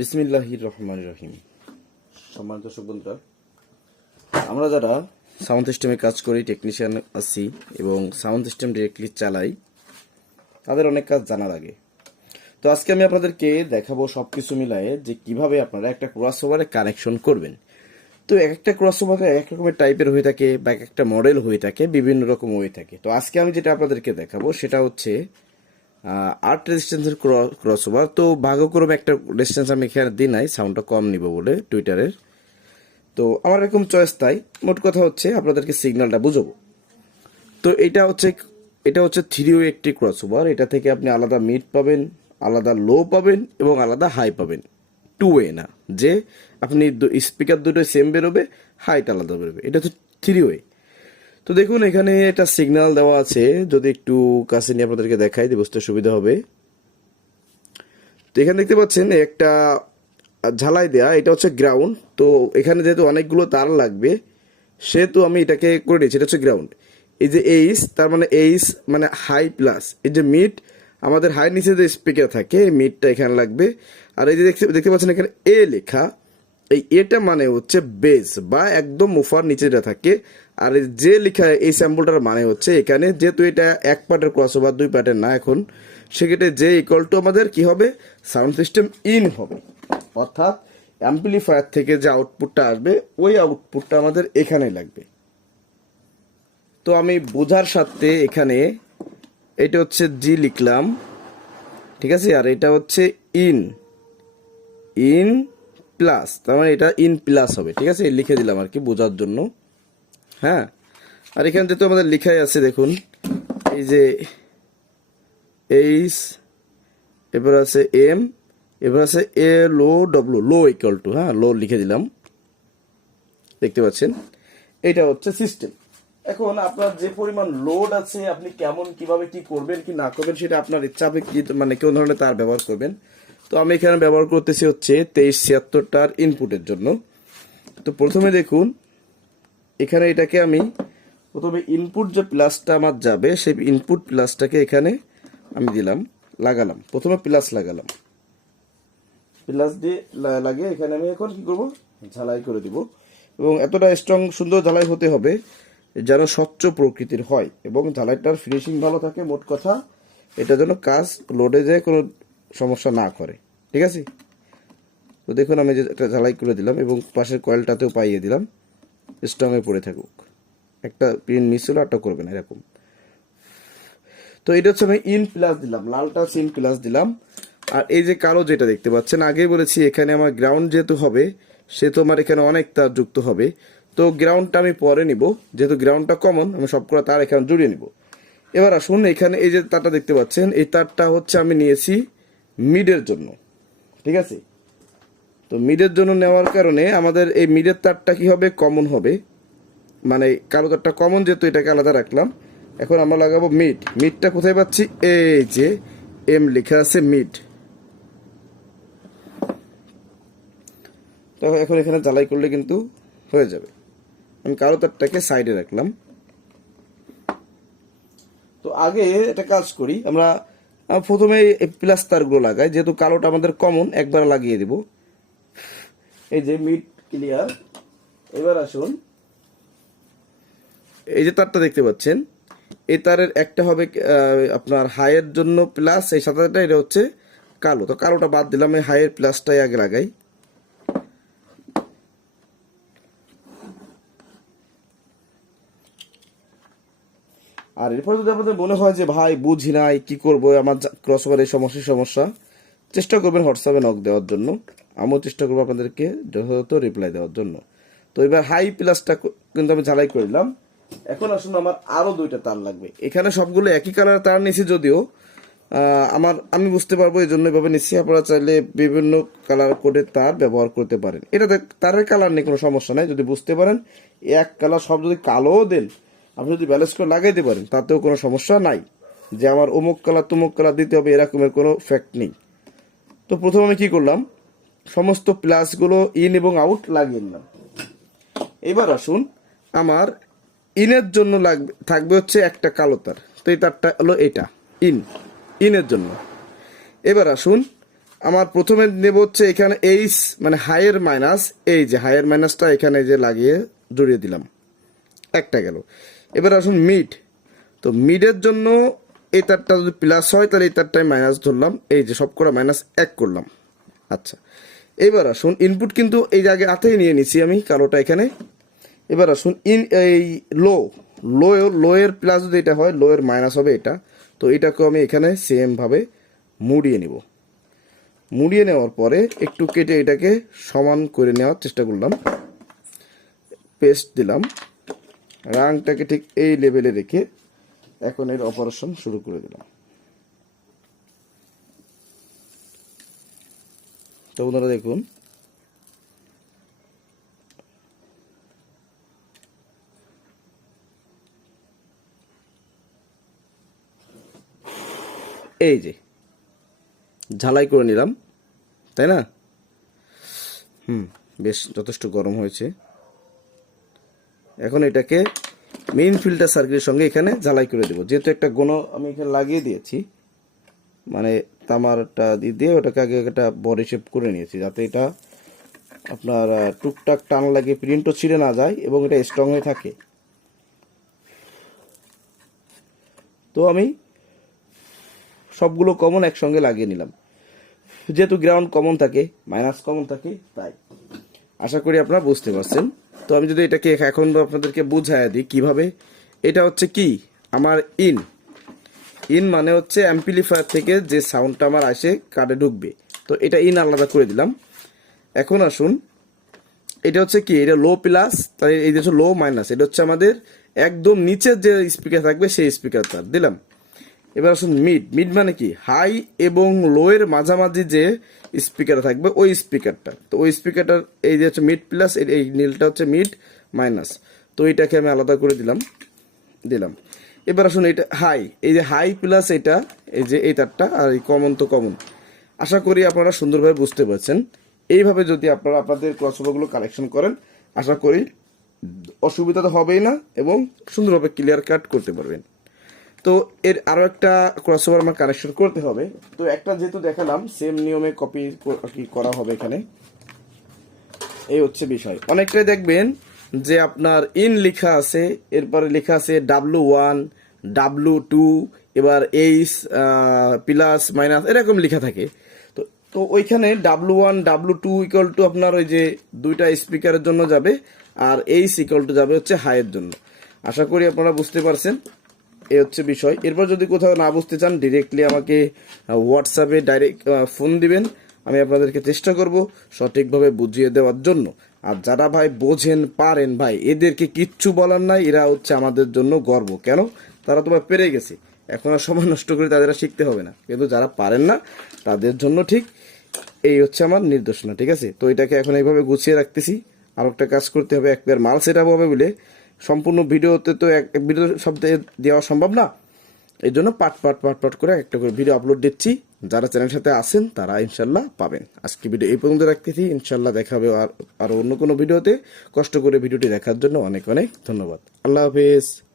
বিসমিল্লাহির রহমান রহিম। সম্মানিত দর্শক বন্ধুরা আমরা যারা সাউন্ড সিস্টেমে কাজ করি টেকনিশিয়ান আছি এবং সাউন্ড সিস্টেম ডিরেক্টলি চালাই তাদের অনেক কাজ জানা লাগে তো আজকে আমি আপনাদেরকে দেখাবো সব কিছু মিলায়ে যে কীভাবে আপনারা একটা ক্রস ওভারে কানেকশন করবেন। তো এক একটা ক্রস ওভারে এক এক রকমের টাইপের হয়ে থাকে বা এক একটা মডেল হয়ে থাকে বিভিন্ন রকম হয়ে থাকে। তো আজকে আমি যেটা আপনাদেরকে দেখাবো সেটা হচ্ছে আর্ট রেজিস্ট্যান্সের ক্রস ওভার তো ভাগ্যক্রমে একটা রেজিস্ট্যান্স আমি এখানে দিই নাই সাউন্ডটা কম নিব বলে টুইটারের তো আমার এরকম চয়েস তাই। মোট কথা হচ্ছে আপনাদেরকে সিগন্যালটা বুঝাবো। তো এটা হচ্ছে এটা হচ্ছে থ্রি ওয়ে একটি ক্রস ওভার এটা থেকে আপনি আলাদা মিড পাবেন, আলাদা লো পাবেন এবং আলাদা হাই পাবেন। টু ওয়ে না। যে আপনি স্পিকার দুটো সেম বেরোবে হাইট আলাদা বেরোবে। এটা হচ্ছে থ্রি ওয়ে তো দেখুন, এখানে একটা সিগন্যাল দেওয়া আছে। যদি একটু কাছে নিয়ে আপনাদেরকে দেখাই বুঝতে সুবিধা হবে। তো এখানে দেখতে পাচ্ছেন, একটা ঝালাই দেয়া, এটা হচ্ছে গ্রাউন্ড তো এখানে যেহেতু অনেকগুলো তার লাগবে, সেহেতু আমি এটাকে করে নিয়েছি, এটা হচ্ছে গ্রাউন্ড এই যে এইস তার মানে এইস মানে হাই প্লাস এই যে মিড আমাদের হাই নিচে যে স্পিকার থাকে, এই মিডটা এখানে লাগবে। আর এই যে দেখতে দেখতে পাচ্ছেন এখানে এ লেখা। এই এটা মানে হচ্ছে বেস বা একদম মুফার নিচে যেটা থাকে আর যে লেখা এই স্যাম্পলটার মানে হচ্ছে এখানে যেহেতু এটা এক পার্টের ক্রস ওভার দুই পার্টের না এখন, সেক্ষেত্রে যে ইকুয়াল টু আমাদের কি হবে? সাউন্ড সিস্টেম ইন হবে। অর্থাৎ অ্যাম্পলিফায়ার থেকে যে আউটপুটটা আসবে, ওই আউটপুটটা আমাদের এখানে লাগবে। তো আমি বোঝার সাথে এখানে এটা হচ্ছে জি লিখলাম, ঠিক আছে? আর এটা হচ্ছে ইন ইন প্লাস তার মানে এটা ইন প্লাস হবে, ঠিক আছে? লিখে দিলাম আর কি বোঝার জন্য। হ্যাঁ। আর এখানে তো আমাদের লেখাই আছে, দেখুন। এই যে এইচ, এবার আছে এম, এবার আছে A, low, W, low equal to হ্যাঁ লো লিখে দিলাম। দেখতে পাচ্ছেন? এটা হচ্ছে সিস্টেম এখন আপনার যে পরিমাণ লোড আছে, আপনি কেমন, কীভাবে, কি করবেন, কি না করবেন, সেটা আপনার ইচ্ছা হবে কি মানে কোন ধরনের তার ব্যবহার করবেন। তো আমি এখানে ব্যবহার করতেছি হচ্ছে তেইশ ছিয়াত্তরটার ইনপুটের জন্য। তো প্রথমে দেখুন এখানে এটাকে আমি প্রথমে ইনপুট যে প্লাসটা আমার যাবে, সেই ইনপুট প্লাসটাকে এখানে আমি দিলাম, লাগালাম। প্রথমে প্লাস লাগালাম। প্লাস দিয়ে লাগিয়ে এখানে আমি এখন কি করব? ঝালাই করে দিব। এবং এতটা স্ট্রং সুন্দর ঝালাই হতে হবে যেন স্বচ্ছ প্রকৃতির হয়। এবং ঝালাইটার ফিনিশিং ভালো থাকে, মোট কথা এটা যেন কাজ লোডে যায় কোনো সমস্যা না করে। ঠিক আছে? তো দেখুন আমি যে একটা ঝালাই করে দিলাম এবং পাশের কয়েলটাতেও পাইয়ে দিলাম। স্ট্রংয়ে পড়ে থাকুক। একটা পিন মিস হলো আটটা করবে না এরকম। তো এটা হচ্ছে আমি ইন প্লাস দিলাম, লালটা হচ্ছে ইন প্লাস দিলাম। আর এই যে কালো যেটা দেখতে পাচ্ছেন, আগেই বলেছি এখানে আমার গ্রাউন্ড যেহেতু হবে, সেহেতু আমার এখানে অনেক তার যুক্ত হবে। তো গ্রাউন্ডটা আমি পরে নিব, যেহেতু গ্রাউন্ডটা কমন আমি সবকটা তার এখানে জুড়িয়ে নিব। এবার আসুন, এখানে এই যে তারটা দেখতে পাচ্ছেন, এই তারটা হচ্ছে আমি নিয়েছি মিডের জন্য। ঠিক আছে? তো মিডের জন্য নেওয়ার কারণে আমাদের এই মিডের তারটা কি হবে কমন হবে? মানে কালো তারটা কমন যেহেতু এটাকে আলাদা রাখলাম, এখন আমরা লাগাবো মিড মিডটা কোথায় পাচ্ছি? এই যে এম লেখা আছে মিড তো এখন এখানে জ্বালাই করলে কিন্তু হয়ে যাবে। আমি কালো তারটাকে সাইডে রাখলাম। তো আগে এটা কাজ করি, আমরা প্রথমে প্লাস তারগুলো লাগাই, যেহেতু কালোটা আমাদের কমন একবার লাগিয়ে দিব। এই যে মিড ক্লিয়ার এবার আসুন। এই যে তারটা দেখতে পাচ্ছেন, এই তারের একটা হবে আপনার হাইয়ের জন্য প্লাস এই সাদাটা এটা হচ্ছে কালো। তো কালোটা বাদ দিলাম, এই হাইয়ের প্লাসটাই আগে লাগাই। আর এরপর যদি আপনাদের মনে হয় যে, ভাই, বুঝি নাই, কি করব? আমার ক্রস ওভার এই সমস্যা সমস্যা, চেষ্টা করবেন হোয়াটসঅ্যাপে নক দেওয়ার জন্য। আমিও চেষ্টা করব আপনাদেরকে যথাযথ রিপ্লাই দেওয়ার জন্য। তো এবার হাই প্লাসটা কিন্তু আমি ঝালাই করলাম এখন আসুন আমার আরও দুইটা তার লাগবে। এখানে সবগুলো একই কালার তার নিছি যদিও আমার, আমি বুঝতে পারব এই জন্য এভাবে নিচ্ছি। আপনারা চাইলে বিভিন্ন কালার কোডের তার ব্যবহার করতে পারেন। এটা তারের কালার নেই কোনো সমস্যা নাই, যদি বুঝতে পারেন। এক কালার সব যদি কালোও দেন, আপনি যদি ব্যালেন্স করে লাগাইতে পারেন, তাতেও কোনো সমস্যা নাই। যে আমার অমুক কালার, তুমুক কালার দিতে হবে, এরকমের কোনো ফ্যাক্ট নেই। তো প্রথমে আমি কি করলাম? সমস্ত প্লাসগুলো ইন এবং আউট লাগিয়ে নিলাম এবার আসুন, আমার ইনের জন্য লাগবে থাকবে হচ্ছে একটা কালো তার। তো এই তারটা হলো এটা ইন ইনের জন্য। এবার আসুন, আমার প্রথমে নেব হচ্ছে এখানে এইচ মানে হাইয়ের মাইনাস এই যে হাইয়ের মাইনাসটা এখানে যে লাগিয়ে জড়িয়ে দিলাম। একটা গেল। এবার আসুন মিড তো মিডের জন্য এই তারটা যদি প্লাস হয়, তাহলে এই তারটায় মাইনাস ধরলাম। এই যে সব করা মাইনাস এক করলাম। আচ্ছা। এবার আসুন ইনপুট কিন্তু এই জায়গায় হাতেই নিয়ে নিছি আমি কালোটা এখানে। এবার আসুন ইন এই লো লো লোয়ের প্লাস যদি এটা হয় লোয়ের মাইনাস হবে এটা, তো এটাকে আমি এখানে সেম ভাবে মুড়িয়ে নিব। মুড়িয়ে নেওয়ার পরে একটু কেটে এটাকে সমান করে নেওয়ার চেষ্টা করলাম। পেস্ট দিলাম। রাংটাকে ঠিক এই লেভেলে রেখে এখন এর অপারেশন শুরু করে দিলাম। তো বন্ধুরা দেখুন। এই যে, ঝালাই করে নিলাম, তাই না? হুম, বেশ যথেষ্ট গরম হয়েছে। এখন এটাকে মেইন ফিল্টার সার্কিটের সঙ্গে এখানে ঝালাই করে দেবো। যেহেতু একটা গোনো আমি এখানে লাগিয়ে দিয়েছি মানে তামারটা দিয়ে ওটাকে আগে একটা বডি শেপ করে নিয়েছি, যাতে এটা আপনার টুকটাক টান লাগে প্রিন্টও ছিঁড়ে না যায় এবং এটা স্ট্রং হয়ে থাকে। তো আমি সবগুলো কমন একসঙ্গে লাগিয়ে নিলাম। যেহেতু গ্রাউন্ড কমন থাকে মাইনাস কমন থাকে, তাই। আশা করি আপনারা বুঝতে পারছেন। তো আমি যদি এটাকে এখন আপনাদেরকে বুঝাইয়া দিই কীভাবে, এটা হচ্ছে কি? আমার ইন ইন মানে হচ্ছে অ্যাম্পলিফায়ার থেকে যে সাউন্ডটা আমার আসে কার্ডে ঢুকবে। তো এটা ইন আলাদা করে দিলাম। এখন আসুন, এটা হচ্ছে কি? এটা লো প্লাস তাই এই যে লো মাইনাস এটা হচ্ছে আমাদের একদম নিচের যে স্পিকার থাকবে, সেই স্পিকার তার। দিলাম। এবার আসুন মিড মিড মানে কি? হাই এবং লো এর মাঝামাঝি যে স্পিকার থাকবে, ওই স্পিকারটা তো ওই স্পিকারটার এই যে হচ্ছে মিড প্লাস এই নীলটা হচ্ছে মিড মাইনাস তো এটাকে আমি আলাদা করে দিলাম। দিলাম। এবার আসুন এটা হাই এই যে হাই প্লাস এটা, এই যে এই তারটা আর এই কমন তো কমন আশা করি আপনারা সুন্দরভাবে বুঝতে পারছেন। এইভাবে যদি আপনারা আপনাদের ক্রসওভারগুলো কালেকশন করেন, আশা করি অসুবিধা তো হবেই না এবং সুন্দরভাবে ক্লিয়ার কাট করতে পারবেন। তো এর আরও একটা ক্রসওভার আমার কানেকশন করতে হবে। তো একটা যেহেতু দেখালাম সেম নিয়মে কপি করা হবে এখানে? এই হচ্ছে বিষয়। অনেকটাই দেখবেন যে আপনার ইন লেখা আছে, এরপরে লেখা আছে ডাব্লু ওয়ান ডাব্লু টু এবার এইচ প্লাস মাইনাস এরকম লেখা থাকে। তো তো ওইখানে W one W two equal to আপনার ওই যে দুইটা স্পিকারের জন্য যাবে, আর এইচ ইকুয়াল টু যাবে হচ্ছে হাইয়ের জন্য। আশা করি আপনারা বুঝতে পারছেন, এ হচ্ছে বিষয়। এরপর যদি কোথাও না বুঝতে চান ডিরেক্টলি আমাকে হোয়াটসঅ্যাপে ডাইরেক্ট ফোন দিবেন। আমি আপনাদেরকে চেষ্টা করব সঠিকভাবে বুঝিয়ে দেওয়ার জন্য। আর যারা ভাই বোঝেন, পারেন ভাই, এদেরকে কিচ্ছু বলার নাই, এরা হচ্ছে আমাদের জন্য গর্ব। কেন? তারা তোমার পেরে গেছে। এখন আর সময় নষ্ট করে তাদের শিখতে হবে না। কিন্তু যারা পারেন না, তাদের জন্য ঠিক এই হচ্ছে আমার নির্দেশনা, ঠিক আছে? তো এটাকে এখন এইভাবে গুছিয়ে রাখতেছি। আর একটা কাজ করতে হবে, এক পেয়ার মাল সেট হবে বলে। সম্পূর্ণ ভিডিওতে তো এক ভিডিও সব দেওয়া সম্ভব না। এই জন্য পাট পাট পাট পাট করে একটা করে ভিডিও আপলোড দিচ্ছি। যারা চ্যানেলের সাথে আছেন, তারা ইনশাল্লাহ পাবেন। আজকে ভিডিও এই পর্যন্ত রাখতেছি। ইনশাল্লাহ দেখা হবে আর আর অন্য কোনো ভিডিওতে কষ্ট করে ভিডিওটি দেখার জন্য অনেক অনেক ধন্যবাদ। আল্লাহ হাফেজ।